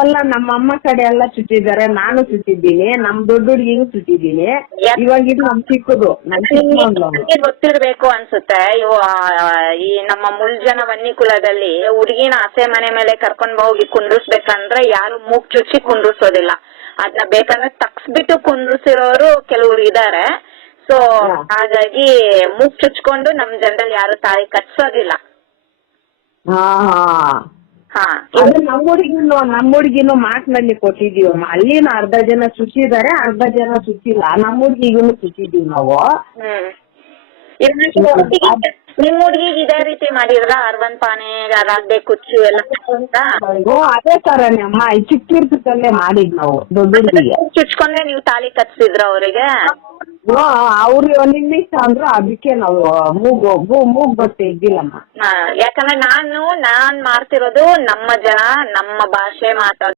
ಅಲ್ಲ ನಮ್ಮಮ್ಮ ಕಡೆ ಎಲ್ಲ ಚುಟ್ಟಿದ್ದಾರೆ, ನಾನು ಚುಟ್ಟಿದ್ದೀನಿ, ನಮ್ ದೊಡ್ಡ ಹುಡುಗಿಗೂ ಚುಟ್ಟಿದ್ದೀನಿ. ಇವಾಗ ಇದು ನಮ್ ಚಿಕ್ಕದು, ನಿಮ್ಗೆ ಗೊತ್ತಿರ್ಬೇಕು ಅನ್ಸುತ್ತೆ. ಈ ನಮ್ಮ ಮುಳ್ಜನ ವನ್ನಿ ಕುಲದಲ್ಲಿ ಹುಡುಗಿನ ಆಸೆ ಮನೆ ಮೇಲೆ ಕರ್ಕೊಂಡ್ ಹೋಗಿ ಕುಂಡ್ರಿಸ್ಬೇಕಂದ್ರೆ ಯಾರು ಮೂಗ್ ಚುಚ್ಚಿ ಕುಂಡ್ರಿಸೋದಿಲ್ಲ. ಅದನ್ನ ಬೇಕಂದ್ರೆ ತಕ್ಸ್ಬಿಟ್ಟು ಕುಂಡ್ರಿಸಿರೋರು ಕೆಲವ್ರು ಇದಾರೆ. ಸೊ ಹಾಗಾಗಿ ಮೂಗ್ ಚುಚ್ಕೊಂಡು ನಮ್ ಜನರಲ್ಲಿ ಯಾರು ತಾಳಿ ಕಟ್ಸೋದಿಲ್ಲ. ಅದು ನಮ್ಮ ಹುಡುಗಿನೂ ಮಾತಿನಲ್ಲಿ ಕೊಟ್ಟಿದೀವಮ್ಮ. ಅಲ್ಲಿನ ಅರ್ಧ ಜನ ಚುಚ್ಚಿದ್ದಾರೆ, ಅರ್ಧ ಜನ ಚುಚ್ಚಿಲ್ಲ. ನಮ್ಮ ಹುಡುಗಿಗೂ ಚುಚ್ಚಿದೀವಿ ನಾವು. ನಿಮ್ ಹುಡುಗಿಗೆ ಇದೇ ರೀತಿ ಮಾಡಿದ್ರ? ಅರ್ವನ್ ಪಾನೆ, ರಾಗ್ದೆ ಕುಚ್ಚು ಎಲ್ಲ ಅದೇ ತರನೇ ಅಮ್ಮ, ಚಿಕ್ಕಿರ್ತದಲ್ಲೇ ಮಾಡಿದ್ ನಾವು ದೊಡ್ಡ ಹುಡುಗಿಗೆ. ಚುಚ್ಕೊಂಡ್ರೆ ನೀವು ತಾಳಿ ಕಟ್ಸಿದ್ರ ಅವರಿಗೆ? ಅವ್ರು ನಿನ್ನಿಷ್ಟ ಅಂದ್ರು, ಅದಕ್ಕೆ ನಾವು ಮೂಗ್ ಬಟ್ಟೆ ಇದ್ದಿಲ್ಲಮ್ಮ. ಯಾಕಂದ್ರೆ ನಾನ್ ಮಾಡ್ತಿರೋದು ನಮ್ಮ ಜನ, ನಮ್ಮ ಭಾಷೆ ಮಾತಾಡೋ